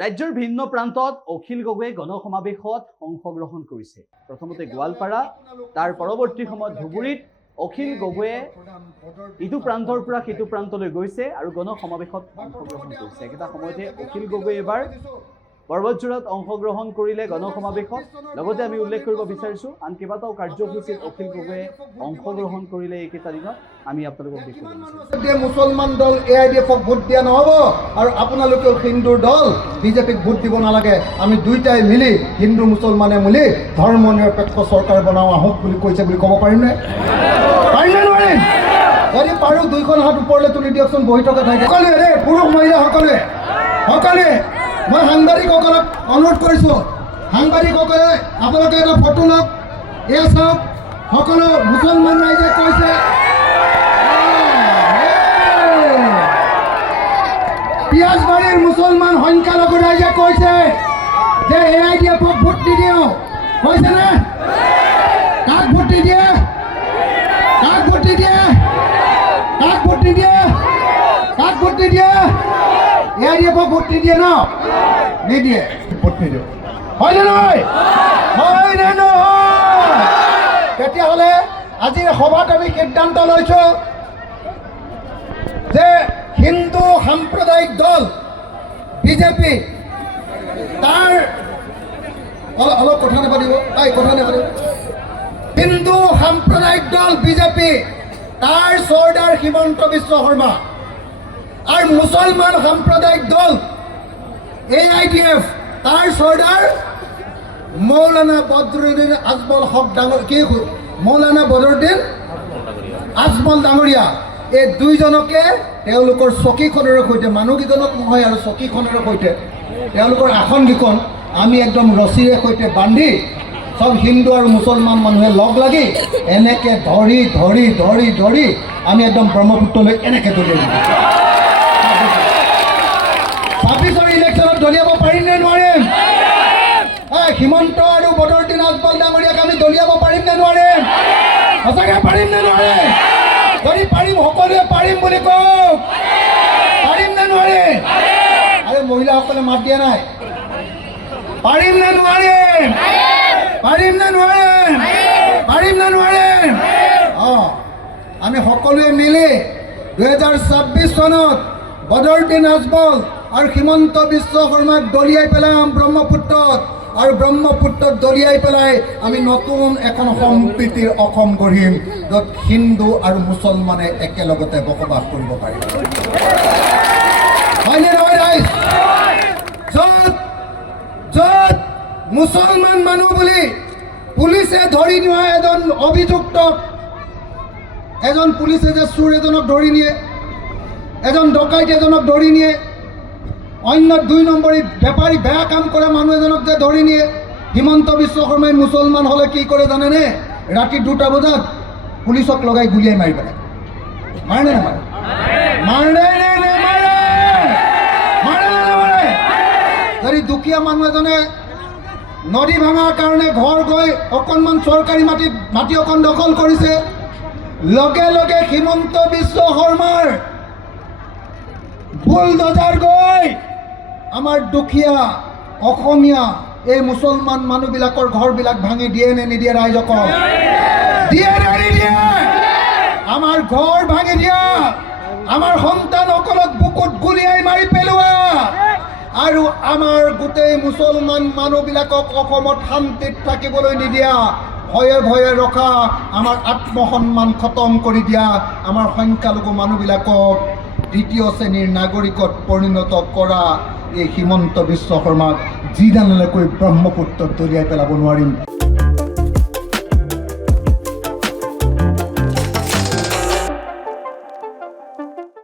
ৰাজ্যৰ ভিন্ন প্ৰান্তত অখিল গগৈয়ে গণসমাৱেশত অংশগ্ৰহণ কৰিছে। প্ৰথমতে গোৱালপাৰা, তাৰ পৰৱৰ্তী সময়ত ধুবুৰীত অখিল গগৈয়ে ইটো প্ৰান্তৰ পৰা সিটো প্ৰান্তলৈ গৈছে আৰু গণসমাৱেশত অংশগ্ৰহণ কৰিছে। একেটা সময়তে অখিল গগৈ এবাৰ পৰ্বতজোৰাত অংশগ্ৰহণ কৰিলে গণসমাৱেশত। লগতে আমি উল্লেখ কৰিব বিচাৰিছো আন কেইবাটাও কাৰ্যসূচীত অখিল গগৈয়ে অংশগ্ৰহণ কৰিলে এইকেইটা দিনত। আমি আপোনালোকক দেখুৱাম। মুছলমান দল AIDF-ক ভোট দিয়া নহ'ব আৰু আপোনালোকেও হিন্দুৰ দল বিজেপিক ভোট দিব নালাগে। আমি দুইটাই মিলি হিন্দু মুছলমানে মিলি ধৰ্ম নিৰপেক্ষ চৰকাৰ বনাওঁ আহক বুলি কৈছে বুলি ক'ব পাৰিমনে? পাৰিমনে নোৱাৰিম? যদি পাৰোঁ দুইখন হাত ওপৰলৈ তুলি দিয়কচোন। বহি থকা ঠাইতে সকলোৱে দেই, পুৰুষ মহিলা সকলোৱে মই সাংবাদিকসকলক অনুৰোধ কৰিছোঁ, সাংবাদিকসকলে আপোনালোকে এটা ফটো লওক। এয়া চাওক, সকলো মুছলমান ৰাইজে কৈছে, পিয়াজবাৰীৰ মুছলমান সংখ্যালঘু ৰাইজে কৈছে যে AIDF-ক ভোট নিদিওঁ। কৈছেনে? কাক ভোট নিদিয়ে? কাক ভোট নিদিয়ে? কাক ভোট নিদিয়ে? কাক ভোট নিদিয়ে? AIDF-ক ভোট নিদিয়ে ন? নিদিয়ে, ভোট নিদিয়ে। হয়নে নহয়? হয়নে নহয়? তেতিয়াহ'লে আজিৰ সভাত আমি সিদ্ধান্ত লৈছোঁ যে হিন্দু সাম্প্ৰদায়িক দল বিজেপি তাৰ অলপ কথা নাপাতিব, কথা নাপাতিব। হিন্দু সাম্প্ৰদায়িক দল বিজেপি তাৰ চৰ্দাৰ হিমন্ত বিশ্ব শৰ্মা আৰু মুছলমান সাম্প্ৰদায়িক দল AIDF তাৰ চৰ্দাৰ মৌলানা বদৰুদ্দিন আজমল হক মৌলানা বদৰুদ্দিন আজমল ডাঙৰীয়া। এই দুইজনকে তেওঁলোকৰ চকীখনৰ সৈতে, মানুহকেইজনক নহয় আৰু চকীখনৰ সৈতে তেওঁলোকৰ আসনকেইখন আমি একদম ৰছীৰে সৈতে বান্ধি চব হিন্দু আৰু মুছলমান মানুহে লগ লাগি এনেকৈ ধৰি ধৰি ধৰি ধৰি আমি একদম ব্ৰহ্মপুত্ৰলৈ এনেকৈ দলিয়াই দিম। 26ৰ ইলেকশ্যনত দলিয়াব পাৰিম নে নোৱাৰিম? হিমন্ত আৰু বদৰুদ্দিন আজমল ডাঙৰীয়াক আমি দলিয়াব পাৰিম নে নোৱাৰিম? সঁচাকৈ পাৰিম নে নোৱাৰিম? যদি পাৰিম সকলোৱে পাৰিম বুলি কওক। পাৰিম নে নোৱাৰিম? আৰু মহিলাসকলে মাত দিয়া নাই। পাৰিম নে নোৱাৰিম? পাৰিম নে নোৱাৰিম? পাৰিম নে নোৱাৰিম? আমি সকলোৱে মিলি 2026 চনত বদৰুদ্দিন আজমল আৰু হিমন্ত বিশ্ব শৰ্মাক দলিয়াই পেলাম ব্ৰহ্মপুত্ৰত, আৰু ব্ৰহ্মপুত্ৰত দলিয়াই পেলাই আমি নতুন এখন সম্প্ৰীতিৰ অসম গঢ়িম, য'ত হিন্দু আৰু মুছলমানে একেলগতে বসবাস কৰিব পাৰিব। হয়নে নহয় ৰাইজ? য'ত মুছলমান মানুহ বুলি পুলিচে ধৰি নিয়া এজন অভিযুক্তক, এজন পুলিচে যে চোৰ এজনক ধৰি নিয়ে, এজন ডকাইত এজনক ধৰি নিয়ে, অন্য 2 নম্বৰী বেপাৰী বেয়া কাম কৰা মানুহ এজনক যে ধৰি নিয়ে, হিমন্ত বিশ্ব শৰ্মাই মুছলমান হ'লে কি কৰে জানেনে? ৰাতি 2টা বজাত পুলিচক লগাই গুলিয়াই মাৰি পেলায়। মাৰে নে নামাৰে? মাৰে নে নামাৰে? মাৰে নে নামাৰে? যদি দুখীয়া মানুহ এজনে নদী ভাঙাৰ কাৰণে ঘৰ গৈ অকণমান চৰকাৰী মাটি অকণ দখল কৰিছে, লগে লগে হিমন্ত বিশ্ব শৰ্মাৰ বুলডজাৰ গৈ আমাৰ দুখীয়া অসমীয়া এই মুছলমান মানুহবিলাকৰ ঘৰবিলাক ভাঙি দিয়ে নে নিদিয়ে? ৰাইজসকল দিয়ে নে নিদিয়ে? আমাৰ ঘৰ ভাঙি দিয়া, আমাৰ সন্তানসকলক বুকুত গুলিয়াই মাৰি পেলোৱা, আৰু আমাৰ গোটেই মুছলমান মানুহবিলাকক অসমত শান্তিত থাকিবলৈ নিদিয়া, ভয়ে ভয়ে ৰখা, আমাৰ আত্মসন্মান খতম কৰি দিয়া, আমাৰ সংখ্যালঘু মানুহবিলাকক দ্বিতীয় শ্ৰেণীৰ নাগৰিকত পৰিণত কৰা এই হিমন্ত বিশ্ব শৰ্মাক যিদানলৈকে ব্ৰহ্মপুত্ৰত দলিয়াই পেলাব নোৱাৰিম।